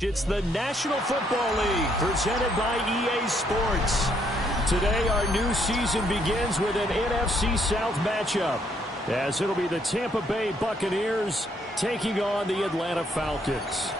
It's the National Football League presented by EA Sports. Today, our new season begins with an NFC South matchup, as it'll be the Tampa Bay Buccaneers taking on the Atlanta Falcons.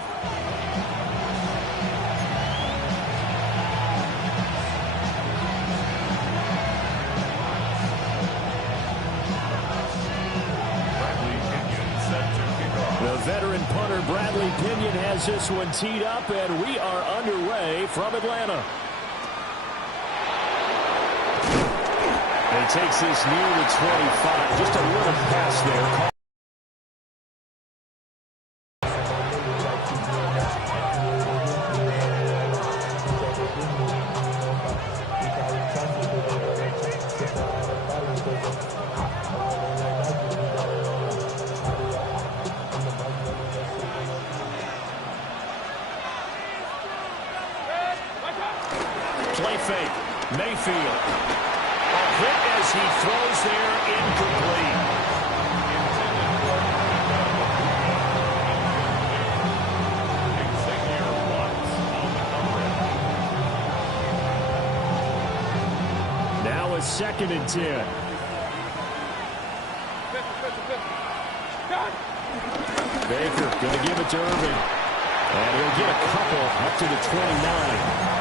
The veteran punter Bradley Pinion has this one teed up, and we are underway from Atlanta. He takes this near the 25. Just a little pass there. Play fake. Mayfield. A hit as he throws there, incomplete. Now a 2nd and 10. Baker going to give it to Irving. And he'll get a couple up to the 29.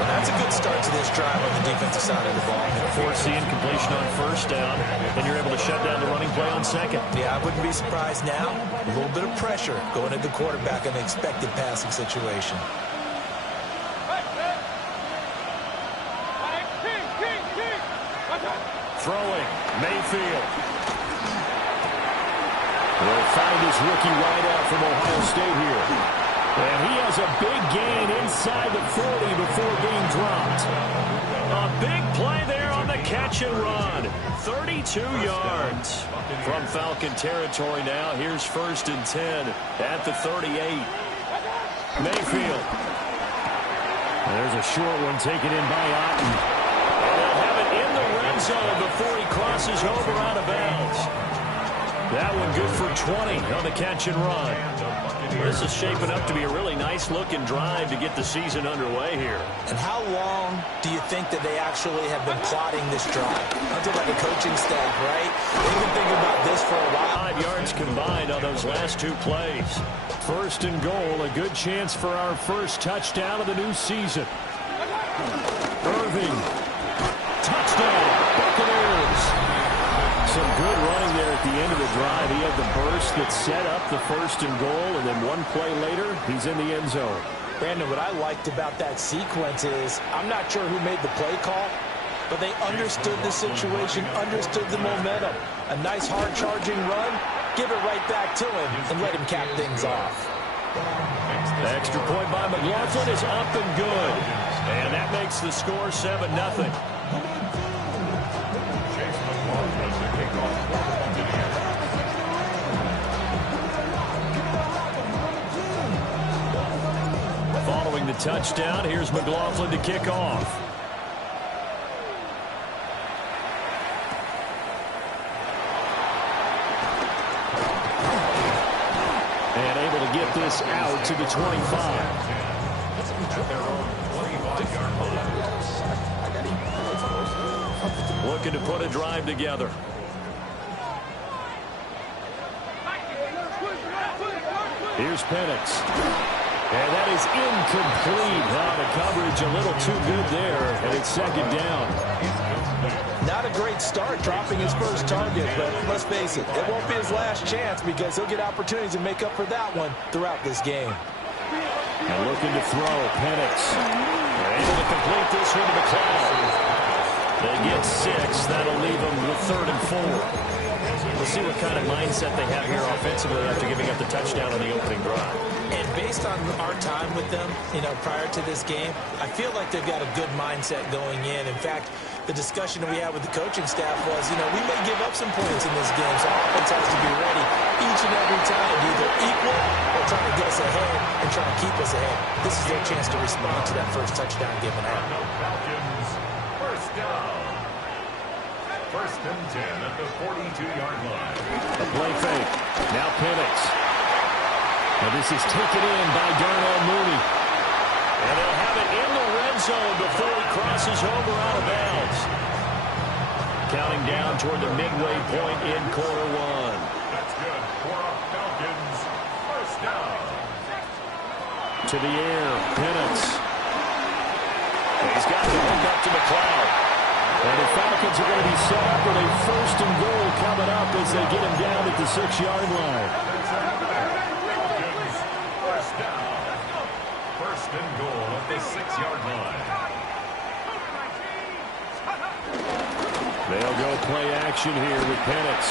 Well, that's a good start to this drive on the defensive side of the ball. Forcing completion on 1st down, and you're able to shut down the running play on 2nd. Yeah, I wouldn't be surprised now. A little bit of pressure going at the quarterback in an expected passing situation. Throwing, Mayfield. Will find his rookie wideout from Ohio State here. And he has a big gain inside the 40 before being dropped. A big play there on the catch and run. 32 yards. From Falcon territory now, here's 1st and 10 at the 38. Mayfield. There's a short one taken in by Otten. And they'll have it in the red zone before he crosses over out of bounds. That one good for 20 on the catch and run. This is shaping up to be a really nice-looking drive to get the season underway here. And how long do you think that they actually have been plotting this drive? Until like a coaching staff, right? They've been thinking about this for a while. 5 yards combined on those last 2 plays. 1st and goal, a good chance for our first touchdown of the new season. Irving. Touchdown, Buccaneers. Some good running there at the end of the drive. He had the burst that set up the 1st and goal, and then 1 play later, he's in the end zone. Brandon, what I liked about that sequence is, I'm not sure who made the play call, but they understood the situation, understood the momentum. A nice hard-charging run, give it right back to him, and let him cap things off. The extra point by McLaughlin is up and good. And that makes the score 7-0. Following the touchdown, here's McLaughlin to kick off. And able to get this out to the 25. Looking to put a drive together. Here's Penix. And that is incomplete. The coverage a little too good there, and it's 2nd down. Not a great start dropping his first target, but let's face it, it won't be his last chance because he'll get opportunities to make up for that one throughout this game. And looking to throw, Penix. Able to complete this one to McLeod. They get 6. That'll leave them with 3rd and 4. We'll see what kind of mindset they have here offensively after giving up the touchdown on the opening drive. And based on our time with them, prior to this game, I feel like they've got a good mindset going in. In fact, the discussion that we had with the coaching staff was, we may give up some points in this game, so offense has to be ready each and every time to either equal or try to get us ahead and try to keep us ahead. This is their chance to respond to that first touchdown given up. Falcons, first down. 1st and 10 at the 42-yard line. A play fake. Now Penix. And this is taken in by Darnell Mooney. And they'll have it in the red zone before he crosses over out of bounds. Counting down toward the midway point in quarter one. That's good for our Falcons. First down. To the air, Penance. He's got the hook up to McLeod. And the Falcons are going to be set up with a first and goal coming up as they get him down at the 6-yard line. Falcons, first down. First and goal at the 6-yard line. They'll go play action here with Penance.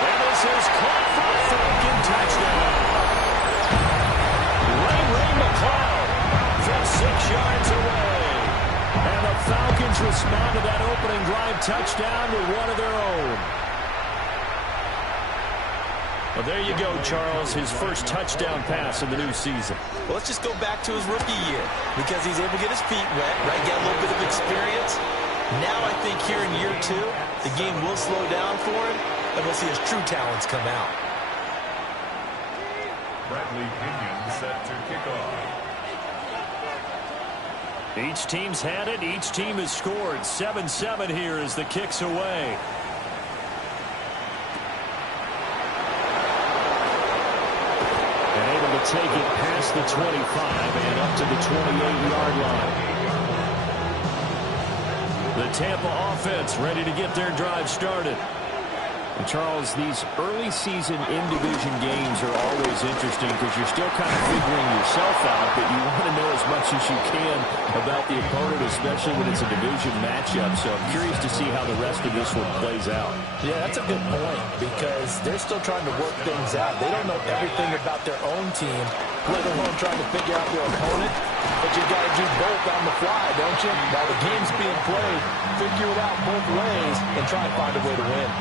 And this is caught for a Falcon touchdown. Ray McLeod from 6 yards away. And the Falcons respond to that opening drive touchdown with one of their own. Well, there you go, Charles, his first touchdown pass in the new season. Well, let's just go back to his rookie year because he's able to get his feet wet, right? Get a little bit of experience. Now I think here in year 2, the game will slow down for him, and we'll see his true talents come out. Bradley Pinion set to kick off. Each team's had it. Each team has scored. 7-7 here as the kick's away. And able to take it past the 25 and up to the 28-yard line. The Tampa offense ready to get their drive started. And Charles, these early season in-division games are always interesting because you're still kind of figuring yourself out, but you want to know as much as you can about the opponent, especially when it's a division matchup. So I'm curious to see how the rest of this one plays out. Yeah, that's a good point because they're still trying to work things out. They don't know everything about their own team, let alone trying to figure out their opponent. But you've got to do both on the fly, don't you? While the game's being played, figure it out both ways and try and find a way to win.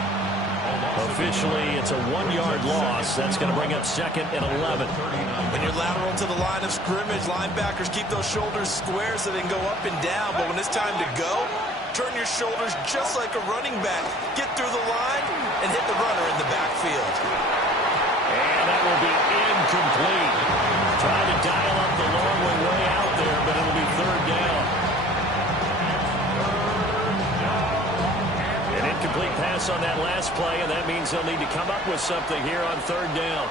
Officially, it's a 1-yard loss. That's going to bring up 2nd and 11. When you're lateral to the line of scrimmage, linebackers keep those shoulders square so they can go up and down. But when it's time to go, turn your shoulders just like a running back. Get through the line and hit the runner in the backfield. And that will be incomplete. Trying to dial up the long way out there, but it'll be 3rd down. An incomplete pass on that last play, and that means they'll need to come up with something here on 3rd down.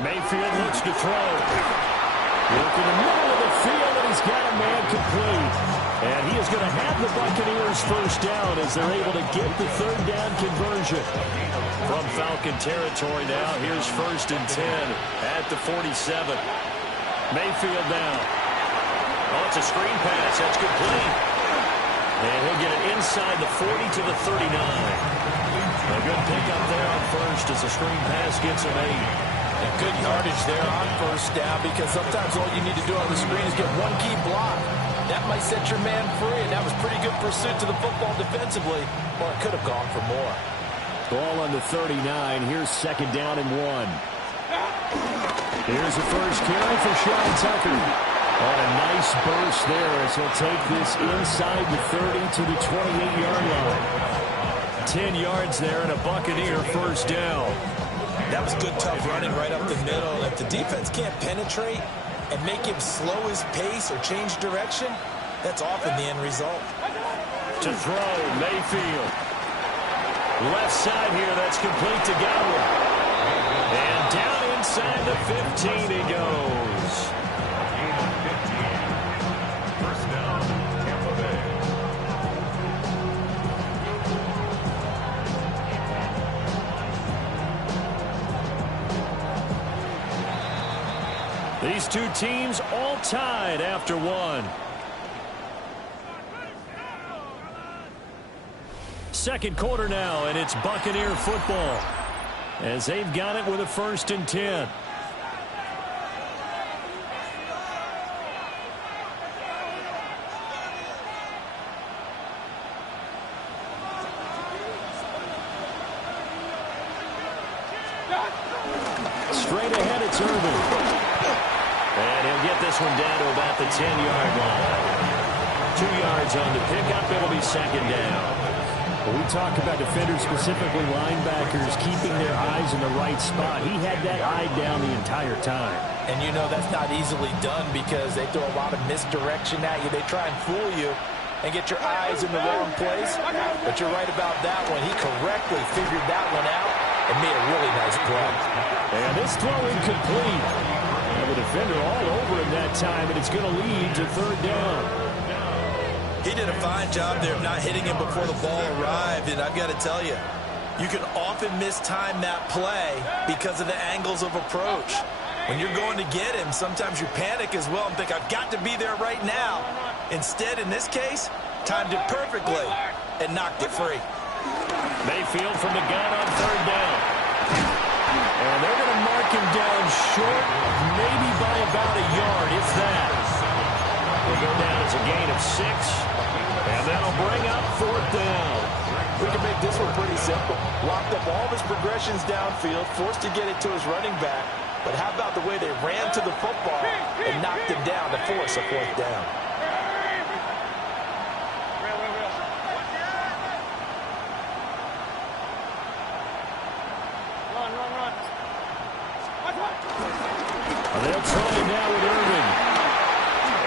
Mayfield looks to throw. Look in the middle of the field, and he's got a man complete. And he is going to have the Buccaneers first down as they're able to get the 3rd down conversion. From Falcon territory now, here's 1st and 10 at the 47. Mayfield now. Oh, it's a screen pass. That's complete. And he'll get it inside the 40 to the 39. A good pickup there on 1st as the screen pass gets him 8. And good yardage there on 1st down because sometimes all you need to do on the screen is get one key block. That might set your man free, and that was pretty good pursuit to the football defensively, or it could have gone for more. Ball on the 39. Here's 2nd down and 1. Here's the first carry for Sean Tucker. On a nice burst there as he'll take this inside the 30 to the 28-yard line. 10 yards there and a Buccaneer first down. That was good, tough running right up the middle. And if the defense can't penetrate and make him slow his pace or change direction, that's often the end result. To throw, Mayfield. Left side here, that's complete to Godwin. And down inside the 15 he goes. First down, Tampa Bay. These two teams all tied after one. Second quarter now, and it's Buccaneer football as they've got it with a 1st and 10. Straight ahead, it's Irvin. And he'll get this one down to about the 10-yard line. 2 yards on the pickup. It'll be 2nd down. When we talk about defenders, specifically linebackers, keeping their eyes in the right spot, he had that eye down the entire time. And you know that's not easily done because they throw a lot of misdirection at you. They try and fool you and get your eyes in the wrong place. But you're right about that one. He correctly figured that one out and made a really nice play. And this throw incomplete. And the defender all over him that time, and it's going to lead to third down. He did a fine job there of not hitting him before the ball arrived, and I've got to tell you, you can often mistime that play because of the angles of approach. When you're going to get him, sometimes you panic as well and think, I've got to be there right now. Instead, in this case, timed it perfectly and knocked it free. Mayfield from the gun on third down. And they're going to mark him down short, maybe by about a yard, if that. Will go down as a gain of 6, and that'll bring up fourth down. We can make this one pretty simple. Locked up all of his progressions downfield, forced to get it to his running back. But how about the way they ran to the football and knocked him down to force a fourth down? They'll try it now with Irvin.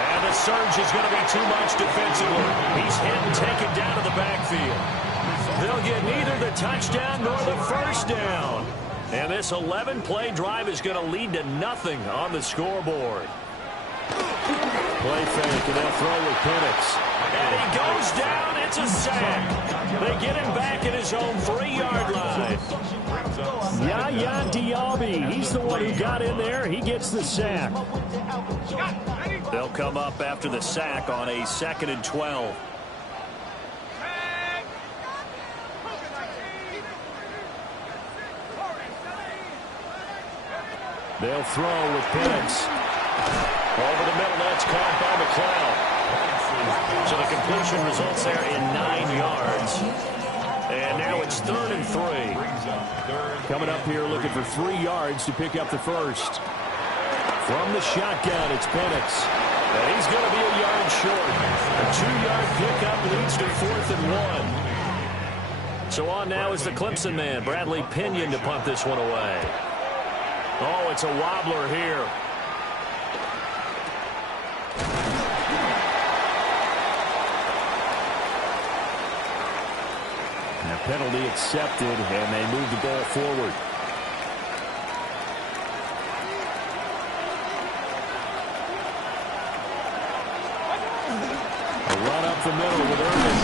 And the surge is going to be too much defensively. He's hit and taken down to the backfield. They'll get neither the touchdown nor the first down. And this 11-play drive is going to lead to nothing on the scoreboard. Play fake, and they'll throw with Penix. And he goes down. It's a sack. They get him back at his own 3-yard line. Yaya Diaby, he's the one who got in there. He gets the sack. They'll come up after the sack on a 2nd and 12. They'll throw with Penix. Over the middle, that's caught by McLeod. So the completion results there in 9 yards. And now it's 3rd and 3. Coming up here looking for 3 yards to pick up the first. From the shotgun, it's Penix. And he's going to be a yard short. A 2-yard pickup leads to 4th and 1. So on now is the Clemson man, Bradley Pinion, to punt this one away. Oh, it's a wobbler here. And a penalty accepted, and they move the ball forward. A run up the middle with Irvin.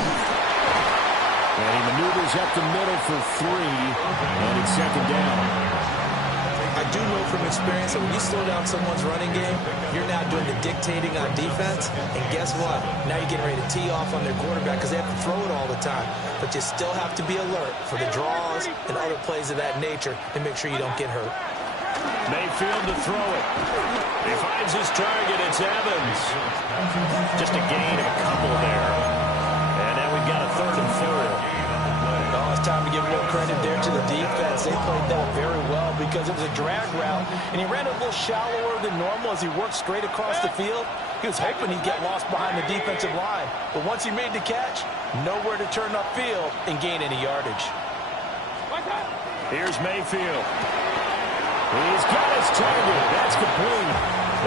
And he maneuvers up the middle for 3, and it's 2nd down. I do know from experience that when you slow down someone's running game, you're now doing the dictating on defense. And guess what? Now you're getting ready to tee off on their quarterback because they have to throw it all the time. But you still have to be alert for the draws and other plays of that nature and make sure you don't get hurt. Mayfield to throw it. He finds his target. It's Evans. Just a gain of a couple there. And now we've got a 3rd and 4. Oh, it's time to give a little credit there to the defense. They played that very well because it was a drag route, and he ran a little shallower than normal as he worked straight across the field. He was hoping he'd get lost behind the defensive line, but once he made the catch, nowhere to turn upfield and gain any yardage. Here's Mayfield. He's got his target. That's complete.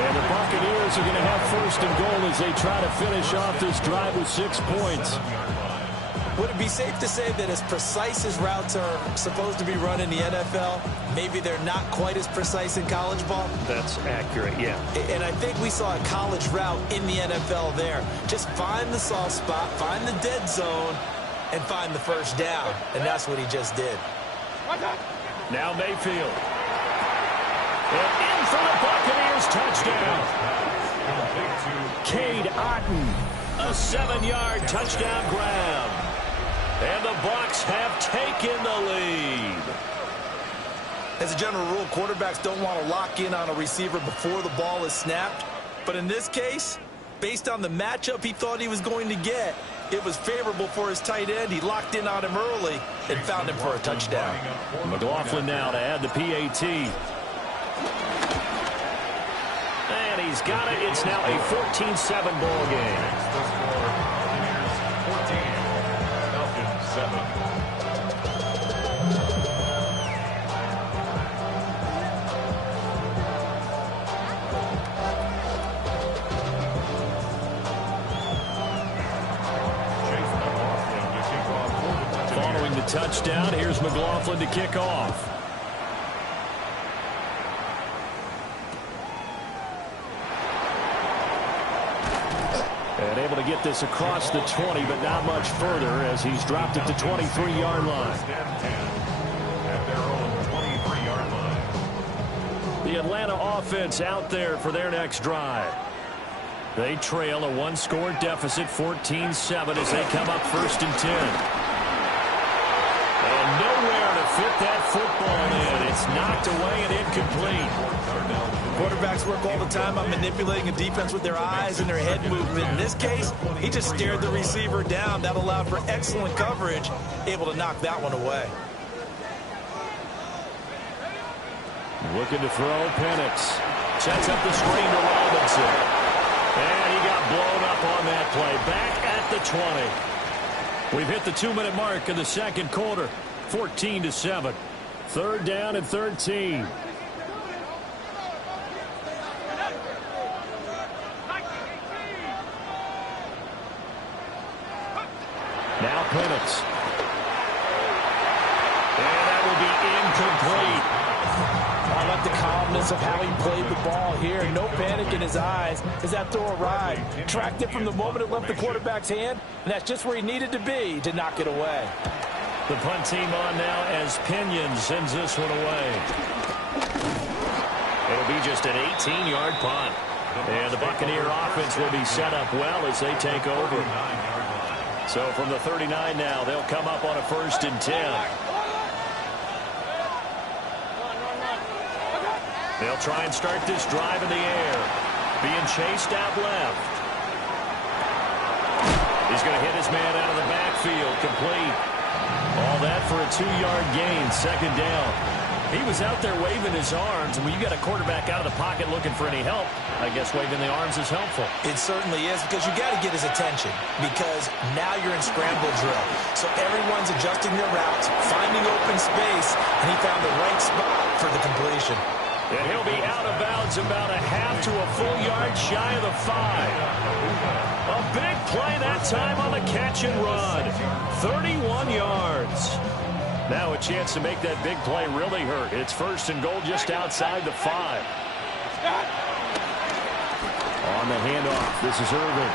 And the Buccaneers are going to have 1st and goal as they try to finish off this drive with 6 points. Would it be safe to say that as precise as routes are supposed to be run in the NFL, maybe they're not quite as precise in college ball? That's accurate, yeah. And I think we saw a college route in the NFL there. Just find the soft spot, find the dead zone, and find the first down. And that's what he just did. Now Mayfield. And in for the Buccaneers, touchdown. Cade Otton, a 7-yard touchdown grab. And the Bucs have taken the lead. As a general rule, quarterbacks don't want to lock in on a receiver before the ball is snapped. But in this case, based on the matchup he thought he was going to get, it was favorable for his tight end. He locked in on him early and found him for a touchdown. McLaughlin now to add the PAT. And he's got it. It's now a 14-7 ball game. Following the touchdown, here's McLaughlin to kick off. And able to get this across the 20, but not much further as he's dropped it to 23-yard line. At their own 23-yard line. The Atlanta offense out there for their next drive. They trail a one-score deficit, 14-7, as they come up 1st and 10. And nowhere to fit that football in. It's knocked away and incomplete. Quarterbacks work all the time on manipulating a defense with their eyes and their head movement. In this case, he just stared the receiver down. That allowed for excellent coverage, able to knock that one away. Looking to throw, Penix. Sets up the screen to Robinson. And he got blown up on that play. Back at the 20. We've hit the 2-minute mark in the second quarter. 14-7. 3rd down and 13. Now Penix. And that will be incomplete. I like the calmness of how he played the ball here. No panic in his eyes as that throw arrived. Tracked it from the moment it left the quarterback's hand, and that's just where he needed to be to knock it away. The punt team on now as Pinion sends this one away. It'll be just an 18-yard punt. And the Buccaneer offense will be set up well as they take over. So from the 39 now, they'll come up on a 1st and 10. They'll try and start this drive in the air. Being chased out left. He's going to hit his man out of the backfield. Complete. All that for a 2-yard gain. 2nd down. He was out there waving his arms. And when you got a quarterback out of the pocket looking for any help, I guess waving the arms is helpful. It certainly is, because you got to get his attention, because now you're in scramble drill. So everyone's adjusting their routes, finding open space, and he found the right spot for the completion. And he'll be out of bounds about a half to a full yard shy of the 5. A big play that time on the catch and run. 31 yards. Now a chance to make that big play really hurt. It's 1st and goal just outside the 5. On the handoff, this is Irvin.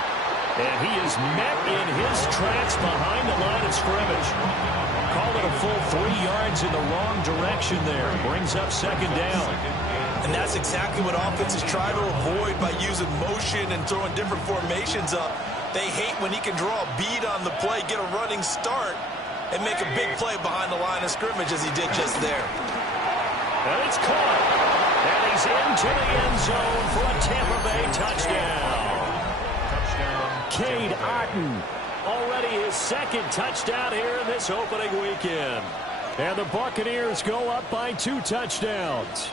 And he is met in his tracks behind the line of scrimmage. Called it a full 3 yards in the wrong direction there. Brings up 2nd down. And that's exactly what offenses try to avoid by using motion and throwing different formations up. They hate when he can draw a bead on the play, get a running start, and make a big play behind the line of scrimmage as he did just there. And it's caught. And he's into the end zone for a Tampa Bay touchdown. Cade Otton, already his 2nd touchdown here in this opening weekend. And the Buccaneers go up by 2 touchdowns.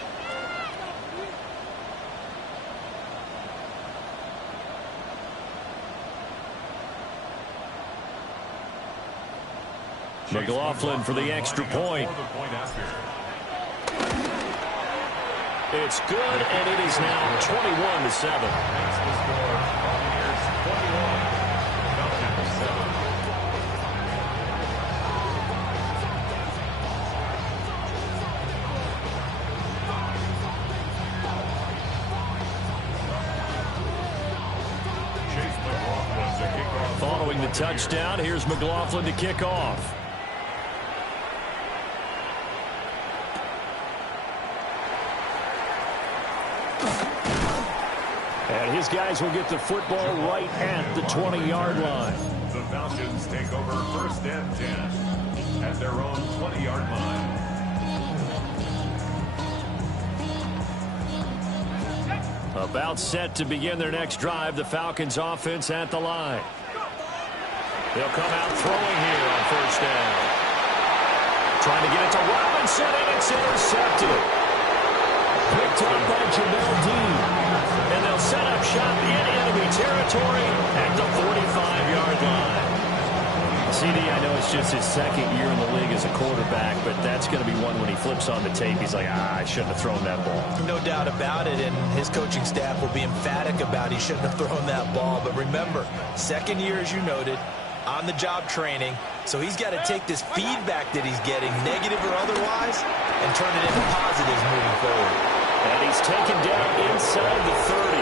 McLaughlin for the extra point. It's good, and it is now 21-7. Following the touchdown, here's McLaughlin to kick off. And his guys will get the football right at the 20-yard line. The Falcons take over 1st and 10 at their own 20-yard line. About set to begin their next drive, the Falcons offense at the line. They'll come out throwing here on 1st down. Trying to get it to Robinson, and it's intercepted. Picked up by Jamel Dean. And they'll set up shop in enemy territory at the 45-yard line. CD, I know it's just his second year in the league as a quarterback, but that's going to be one when he flips on the tape, he's like, I shouldn't have thrown that ball. No doubt about it, and his coaching staff will be emphatic about he shouldn't have thrown that ball. But remember, second year, as you noted, on-the-job training, so he's got to take this feedback that he's getting, negative or otherwise, and turn it into positives moving forward. And he's taken down inside the 30.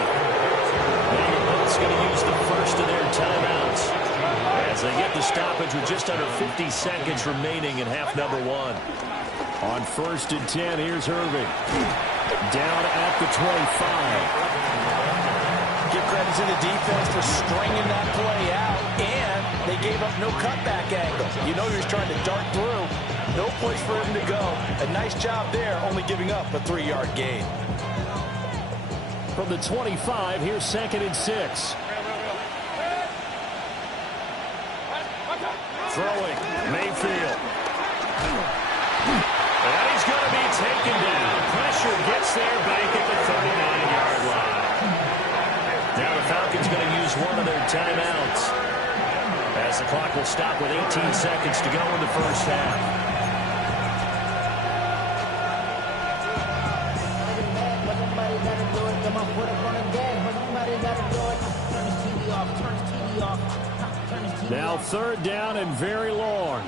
Vanderbilt's going to use the first of their timeouts as they get the stoppage with just under 50 seconds remaining in half number one. On 1st and 10, here's Irving. Down at the 25. Give credit to the defense for stringing that play out, and they gave up no cutback angle. You know he was trying to dart through. No place for him to go. A nice job there, only giving up a 3-yard gain. From the 25, here's 2nd and 6. Throwing, Mayfield. And he's going to be taken down. Pressure gets there back at the 39-yard line. Now the Falcons going to use one of their timeouts as the clock will stop with 18 seconds to go in the first half. Now 3rd down and very long.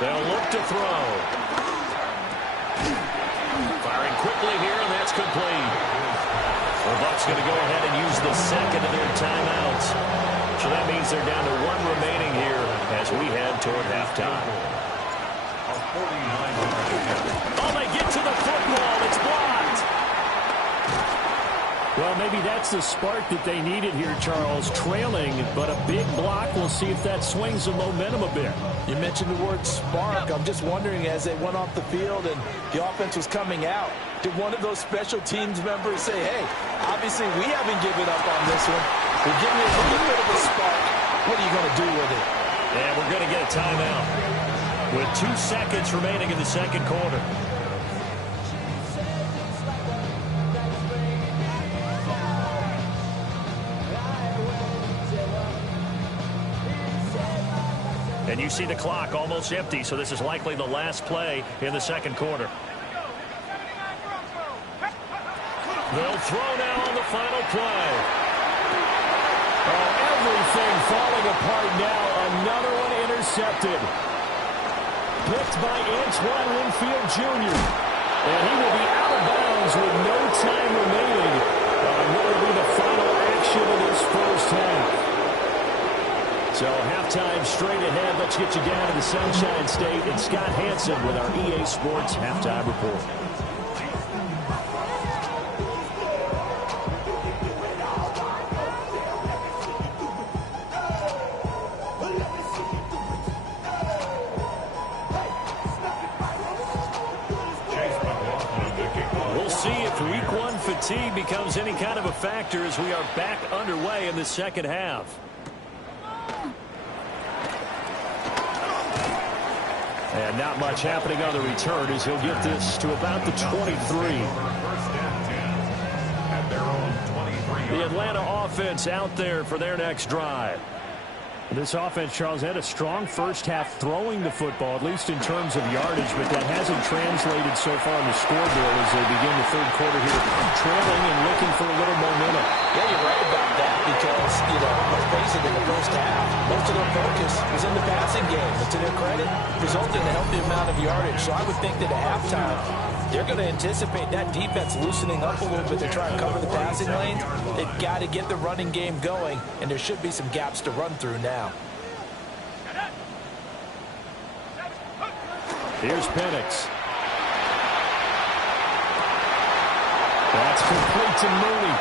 They'll look to throw. Firing quickly here, and that's complete. The Bucs going to go ahead and use the second of their timeouts. So that means they're down to one remaining here as we head toward halftime. Oh, they get to the football. It's blocked. Well, maybe that's the spark that they needed here, Charles. Trailing, but a big block. We'll see if that swings the momentum a bit. You mentioned the word spark. I'm just wondering, as they went off the field and the offense was coming out, did one of those special teams members say, hey, obviously we haven't given up on this one. We're giving it a little bit of a spark. What are you going to do with it? Yeah, we're going to get a timeout with 2 seconds remaining in the second quarter. And you see the clock almost empty, so this is likely the last play in the second quarter. They'll throw now on the final play. Oh, everything falling apart now. Another one intercepted. Picked by Antoine Winfield Jr. And he will be out of bounds with no time remaining. What will be the final action of this first half? So halftime straight ahead. Let's get you down to the Sunshine State and Scott Hansen with our EA Sports Halftime Report. We'll see if week one fatigue becomes any kind of a factor as we are back underway in the second half. And not much happening on the return as he'll get this to about the 23. The Atlanta offense out there for their next drive. This offense, Charles, had a strong first half throwing the football, at least in terms of yardage, but that hasn't translated so far on the scoreboard as they begin the third quarter here, trailing and looking for a little momentum. Yeah, you're right about that because, let's face it, in the first half, most of their focus was in the passing game. But to their credit, resulted in a healthy amount of yardage. So I would think that at halftime, they're going to anticipate that defense loosening up a little bit to try and cover the passing lanes. They've got to get the running game going, and there should be some gaps to run through now. Here's Penix. That's complete to Mooney.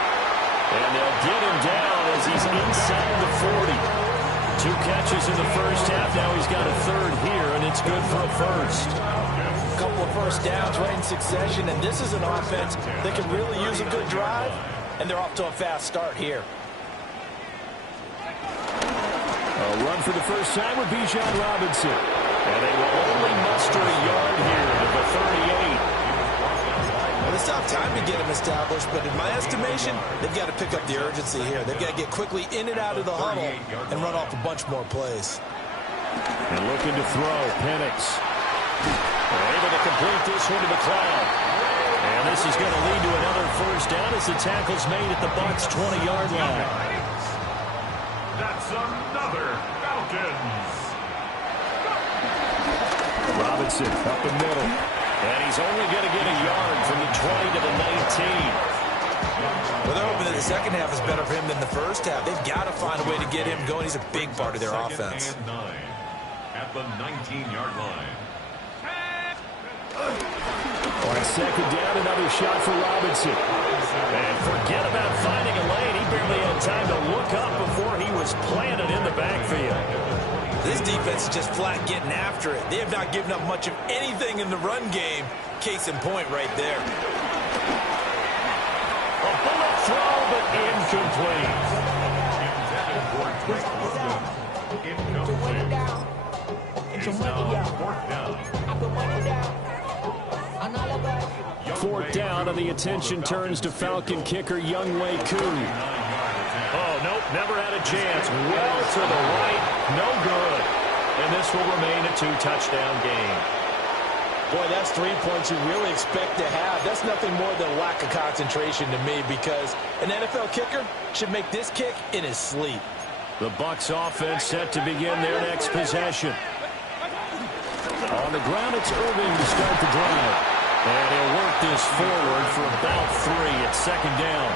And they'll get him down as he's inside the 40. 2 catches in the first half. Now he's got a third here, and it's good for a first. Couple of first downs right in succession, and this is an offense that can really use a good drive, and they're off to a fast start here. A run for the first time with Bijan Robinson. And they will only muster a yard here at the 38. Well, this time to get them established, but in my estimation, they've got to pick up the urgency here. They've got to get quickly in and out of the huddle and run off a bunch more plays. And looking to throw, Penix. They're able to complete this one to McLeod. And this is going to lead to another first down as the tackle's made at the Bucs' 20-yard line. That's another Falcons. Robinson up the middle. And he's only going to get a yard from the 20 to the 19. Well, they're hoping that the second half is better for him than the first half. They've got to find a way to get him going. He's a big part of their offense. And 9 at the 19-yard line. On a second down, another shot for Robinson. And forget about finding a lane. He barely had time to look up before he was planted in the backfield. This defense is just flat getting after it. They have not given up much of anything in the run game. Case in point right there. A bullet throw, but incomplete. Fourth down, and the attention turns to Falcon kicker Younghoe Koo. Oh, nope, never had a chance. Well to the right, no good. And this will remain a 2-touchdown game. Boy, that's 3 points you really expect to have. That's nothing more than lack of concentration to me, because an NFL kicker should make this kick in his sleep. The Bucs offense set to begin their next possession. On the ground, it's Irving to start the drive. And he'll work this forward for about 3 at second down.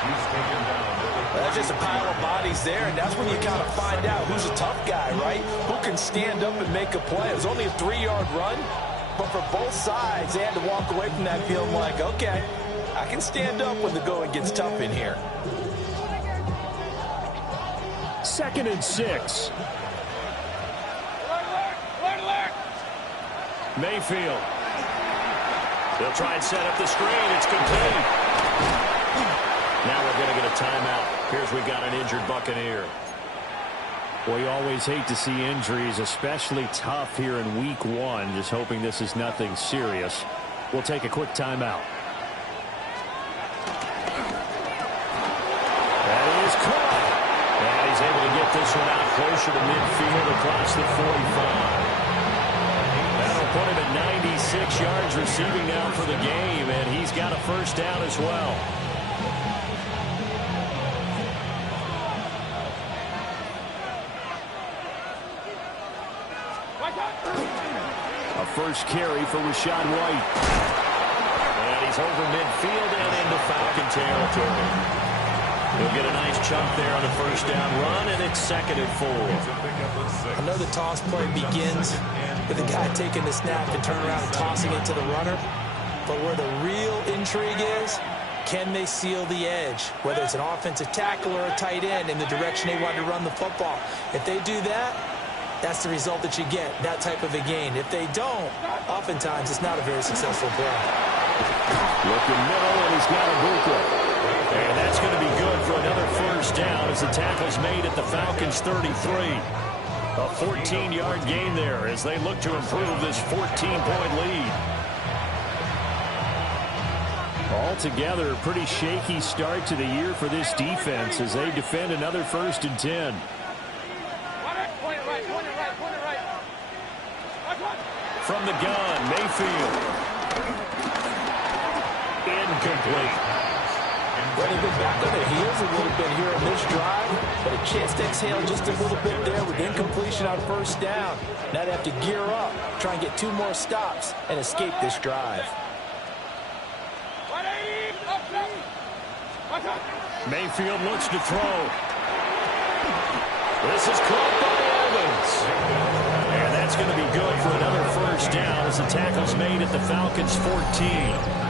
That's just a pile of bodies there, and that's when you kind of find out who's a tough guy, right? Who can stand up and make a play. It was only a 3-yard run, but for both sides, they had to walk away from that feeling like, okay, I can stand up when the going gets tough in here. 2nd and 6. Mayfield. They'll try and set up the screen. It's complete. Now we're going to get a timeout. Here's we got an injured Buccaneer. Well, you always hate to see injuries, especially tough here in week 1. Just hoping this is nothing serious. We'll take a quick timeout. That is caught. And he's able to get this one out closer to midfield across the 45. That'll put him at 96 yards receiving now for the game, and he's got a first down as well. A first carry for Rachaad White. And he's over midfield and into Falcon territory. He'll get a nice chunk there on the first down run, and it's 2nd and 4. I know the toss play begins with the guy taking the snap and turning around and tossing it to the runner. But where the real intrigue is, can they seal the edge? Whether it's an offensive tackle or a tight end in the direction they want to run the football. If they do that, that's the result that you get, that type of a gain. If they don't, oftentimes it's not a very successful play. Looking middle, and he's got a Buka. And that's going to be good for another first down as the tackle's made at the Falcons' 33. A 14-yard gain there as they look to improve this 14-point lead. Altogether, a pretty shaky start to the year for this defense as they defend another 1st and 10. From the gun, Mayfield. Incomplete. Well, they've been back on their heels a little bit here on this drive, but a chance to exhale just a little bit there with incompletion on first down. Now they have to gear up, try and get 2 more stops, and escape this drive. Mayfield looks to throw. This is caught by Evans. And that's going to be good for another first down as the tackle's made at the Falcons' 14.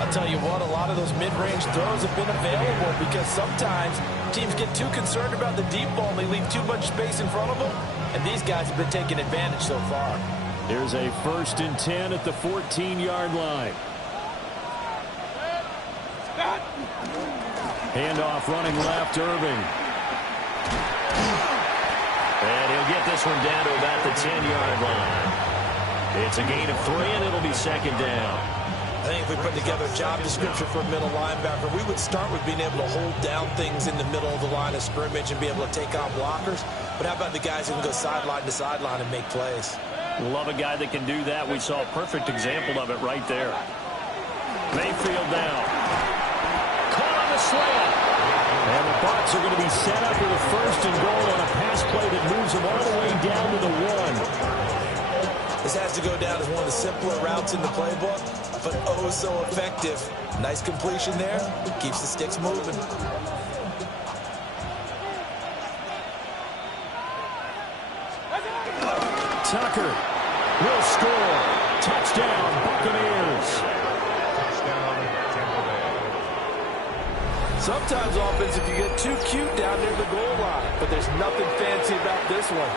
I'll tell you what, a lot of those mid-range throws have been available because sometimes teams get too concerned about the deep ball and they leave too much space in front of them, and these guys have been taking advantage so far. There's a 1st and 10 at the 14-yard line. Handoff running left, Irving. And he'll get this one down to about the 10-yard line. It's a gain of 3, and it'll be 2nd down. I think if we put together a job description for a middle linebacker, we would start with being able to hold down things in the middle of the line of scrimmage and be able to take on blockers. But how about the guys who can go sideline to sideline and make plays? Love a guy that can do that. We saw a perfect example of it right there. Mayfield down. Caught on the slant. And the Bucs are going to be set up with a 1st and goal on a pass play that moves them all the way down to the 1. This has to go down as one of the simpler routes in the playbook, but oh so effective. Nice completion there. Keeps the sticks moving. Tucker will score. Touchdown, Buccaneers. Touchdown, Tampa Bay. Sometimes offense, if you get too cute down near the goal line, but there's nothing fancy about this one.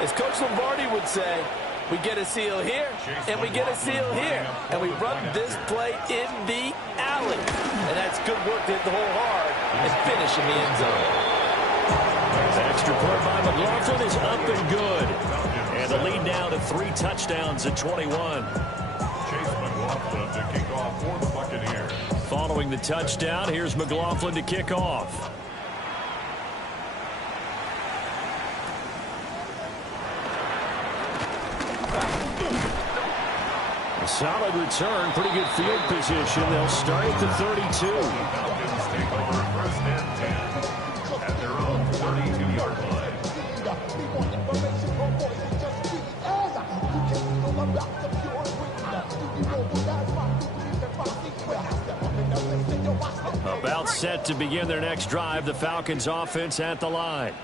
As Coach Lombardi would say, we get a seal here, and we get a seal here, and we run this play in the alley. And that's good work to hit the hole hard and finish in the end zone. Extra point by McLaughlin is up and good. And the lead now to 3 touchdowns at 21. Chase McLaughlin to kick off for the Buccaneers. Following the touchdown, here's McLaughlin to kick off. A solid return, pretty good field position. They'll start at the 32. Falcons take over 1st and 10 at their own 32-yard line. About set to begin their next drive, the Falcons offense at the line.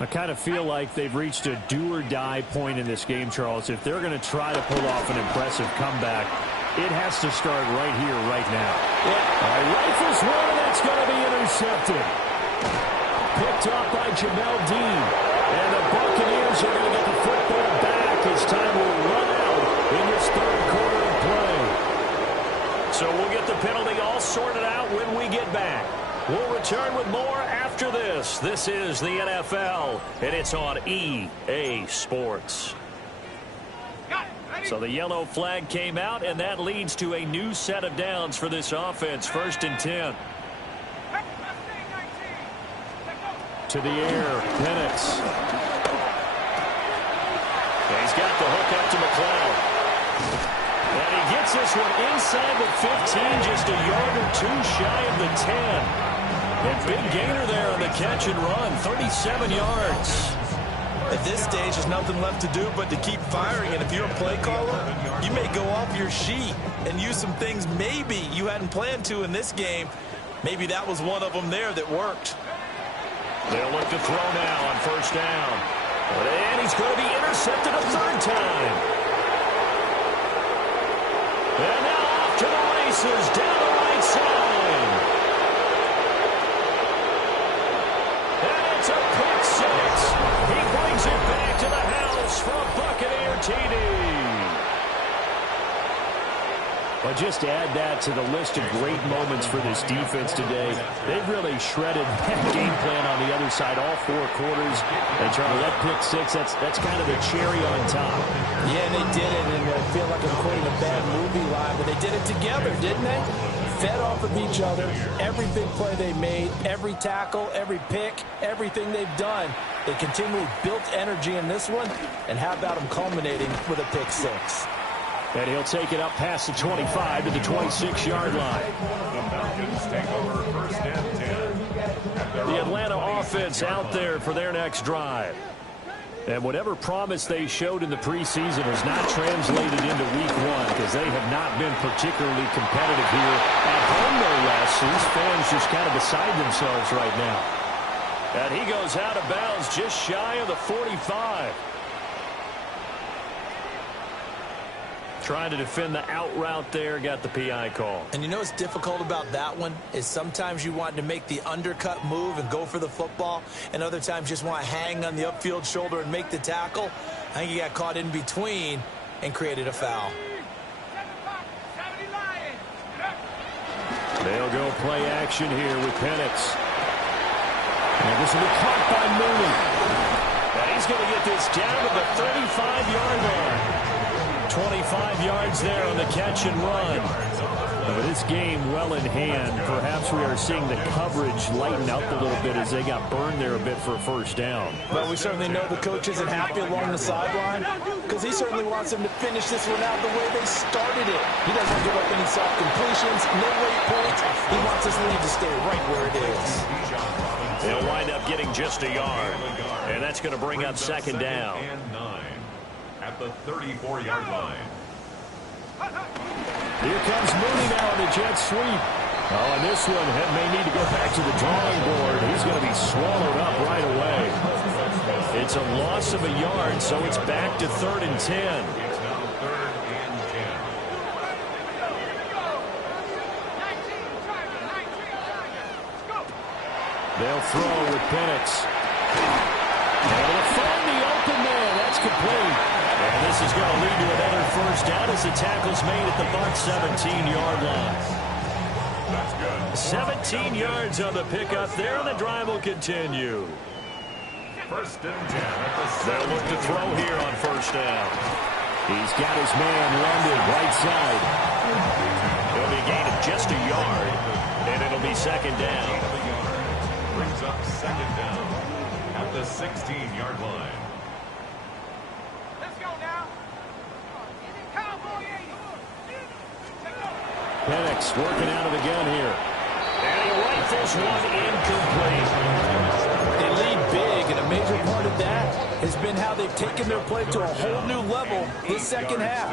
I kind of feel like they've reached a do-or-die point in this game, Charles. If they're going to try to pull off an impressive comeback, it has to start right here, right now. Rifles one, and that's going to be intercepted. Picked off by Jamel Dean. And the Buccaneers are going to get the football back as time will run out in this 3rd quarter of play. So we'll get the penalty all sorted out when we get back. We'll return with more after this. This is the NFL, and it's on EA Sports. So the yellow flag came out, and that leads to a new set of downs for this offense. 1st and 10. To the air, Penix. And he's got the hook up to McLeod. And he gets this one inside the 15, just a yard or 2 shy of the 10. And big gainer there on the catch and run, 37 yards. At this stage, there's nothing left to do but to keep firing. And if you're a play caller, you may go off your sheet and use some things maybe you hadn't planned to in this game. Maybe that was one of them there that worked. They'll look to throw now on 1st down. And he's going to be intercepted a 3rd time. And now off to the races down the right side. And it's a pick 6. He brings it back to the house for a Buccaneer TD. But just to add that to the list of great moments for this defense today, they've really shredded that game plan on the other side all 4 quarters. And Charlie, that pick 6, that's kind of the cherry on top. Yeah, they did it, and I feel like I'm quoting a bad movie line, but they did it together, didn't they? Fed off of each other, every big play they made, every tackle, every pick, everything they've done. They continually built energy in this one, and how about them culminating with a pick 6? And he'll take it up past the 25 to the 26-yard line. The Falcons take over 1st and 10. The Atlanta offense out there for their next drive. And whatever promise they showed in the preseason has not translated into week 1 because they have not been particularly competitive here at home, no less. These fans just kind of beside themselves right now. And he goes out of bounds just shy of the 45. Trying to defend the out route there, got the PI call. And you know what's difficult about that one is sometimes you want to make the undercut move and go for the football, and other times just want to hang on the upfield shoulder and make the tackle. I think he got caught in between and created a foul. They'll go play action here with Penix. And this will be caught by Mooney. And he's going to get this down to the 35-yard line. 25 yards there on the catch and run. With this game well in hand, perhaps we are seeing the coverage lighten up a little bit as they got burned there a bit for a first down. Well, we certainly know the coach isn't happy along the sideline because he certainly wants them to finish this one out the way they started it. He doesn't give up any soft completions, no late points. He wants his lead to stay right where it is. They'll wind up getting just a yard, and that's going to bring up second down. And 9 at the 34-yard line. Here comes Mooney now on the jet sweep. Oh, and this one may need to go back to the drawing board. He's going to be swallowed up right away. It's a loss of a yard, so it's back to 3rd and 10. It's now 3rd and 10. They'll throw with Penix. Able to find the open man. That's complete. And this is going to lead to another first down as the tackle's made at the Bucs 17-yard line. That's good. 17 yards on the pickup there, and the drive will continue. 1st and 10 at the 7. They'll look to throw here on first down. He's got his man London right side. It'll be a gain of just a yard, and it'll be second down. Brings up 2nd down at the 16-yard line. Penix working out of the gun here. And he rifles one incomplete. They lead big, and a major part of that has been how they've taken their play to a whole new level this second half.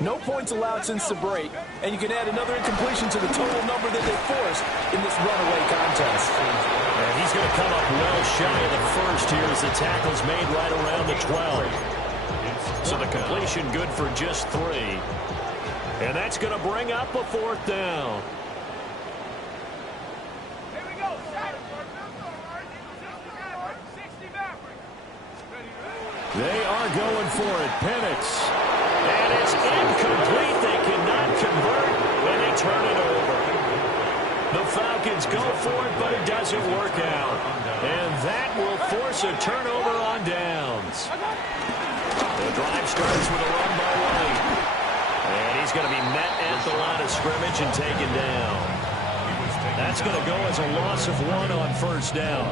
No points allowed since the break, and you can add another incompletion to the total number that they forced in this runaway contest. And he's going to come up well shy of the first here as the tackle's made right around the 12. So the completion good for just 3. And that's going to bring up a 4th down. They are going for it. Penix. And it's incomplete. They cannot convert, and they turn it over. The Falcons go for it, but it doesn't work out. And that will force a turnover on downs. The drive starts with a run by White. And he's going to be met at the line of scrimmage and taken down. That's going to go as a loss of 1 on first down.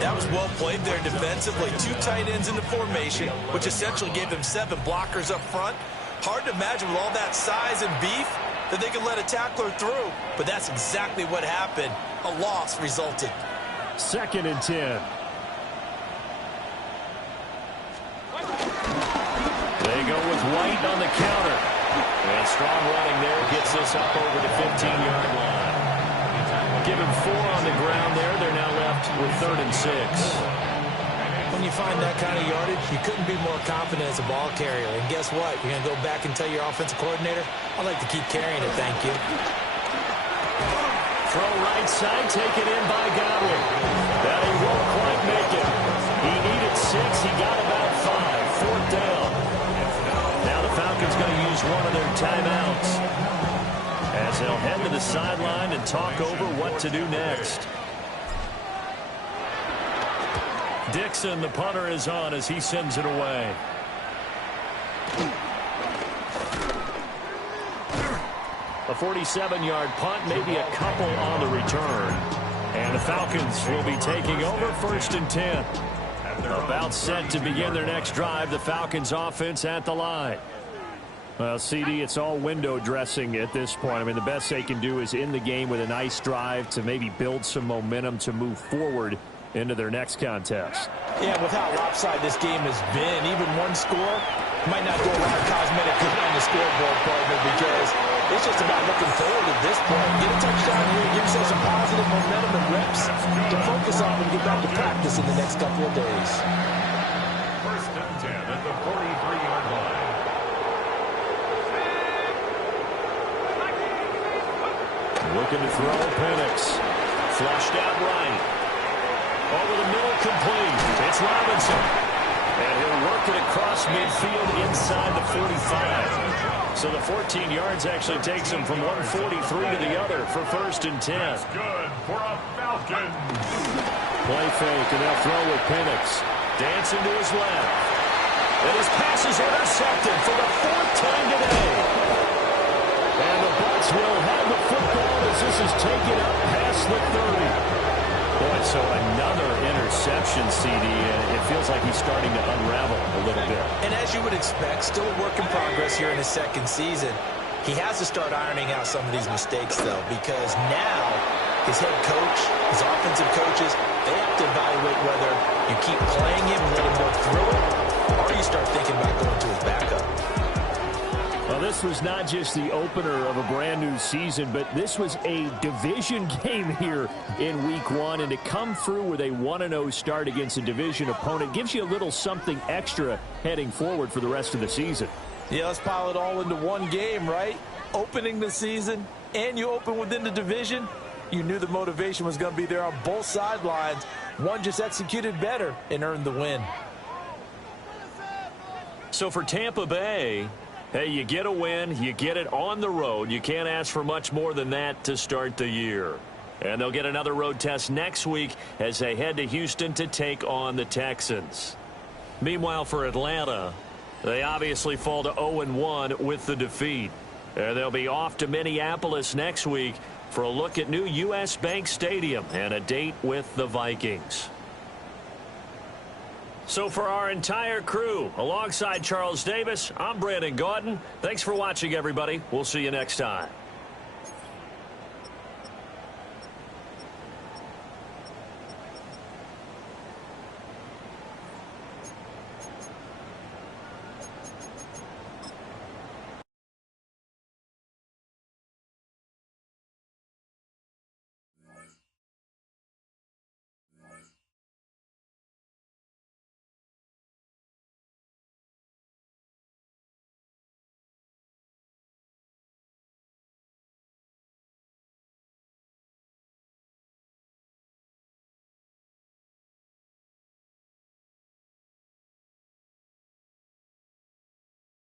That was well played there defensively. 2 tight ends in the formation, which essentially gave them 7 blockers up front. Hard to imagine with all that size and beef that they could let a tackler through. But that's exactly what happened. A loss resulted. 2nd and 10. They go with White on the counter. And strong running there gets this up over the 15-yard line. Give him 4 on the ground there. They're now left with 3rd and 6. When you find that kind of yardage, you couldn't be more confident as a ball carrier. And guess what? You're going to go back and tell your offensive coordinator, I'd like to keep carrying it, thank you. Throw right side, taken in by Godwin. That he won't quite make it. He needed 6. He got about 5. 4th down. Now the Falcons going to use one of their timeouts as they'll head to the sideline and talk over what to do next. Dixon, the punter, is on as he sends it away. A 47-yard punt, maybe a couple on the return. And the Falcons will be taking over 1st and 10. About set to begin their next drive. The Falcons offense at the line. Well, CD, it's all window dressing at this point. I mean, the best they can do is in the game with a nice drive to maybe build some momentum to move forward into their next contest. Yeah, with how lopsided this game has been, even one score might not do a lot of cosmetic good on the scoreboard, partner, because it's just about looking forward at this point. Get a touchdown here, give yourself some positive momentum and reps to focus on and get back to practice in the next couple of days. 1st and 10 at the 43-yard line. Looking to throw Penix. Flushed out right. Over the middle, complete. It's Robinson. And he'll work it across midfield inside the 45. So the 14 yards actually takes him from 143 to the other for 1st and 10. That's good for a Falcon. Play fake, and they'll throw with Penix. Dancing to his left. And his pass is intercepted for the 4th time today. And the Bucs will have the football as this is taken up past the 30. Boy, so another interception, CD. It feels like he's starting to unravel a little bit. And as you would expect, still a work in progress here in his second season. He has to start ironing out some of these mistakes, though, because now his head coach, his offensive coaches, they have to evaluate whether you keep playing him and let him work through it, or you start thinking about going to his backup. Well, this was not just the opener of a brand new season, but this was a division game here in week 1. And to come through with a 1-0 start against a division opponent gives you a little something extra heading forward for the rest of the season. Yeah, let's pile it all into one game, right? Opening the season, and you open within the division. You knew the motivation was going to be there on both sidelines. One just executed better and earned the win. So for Tampa Bay, hey, you get a win, you get it on the road. You can't ask for much more than that to start the year. And they'll get another road test next week as they head to Houston to take on the Texans. Meanwhile, for Atlanta, they obviously fall to 0-1 with the defeat. And they'll be off to Minneapolis next week for a look at new U.S. Bank Stadium and a date with the Vikings. So for our entire crew, alongside Charles Davis, I'm Brandon Gaudin. Thanks for watching, everybody. We'll see you next time.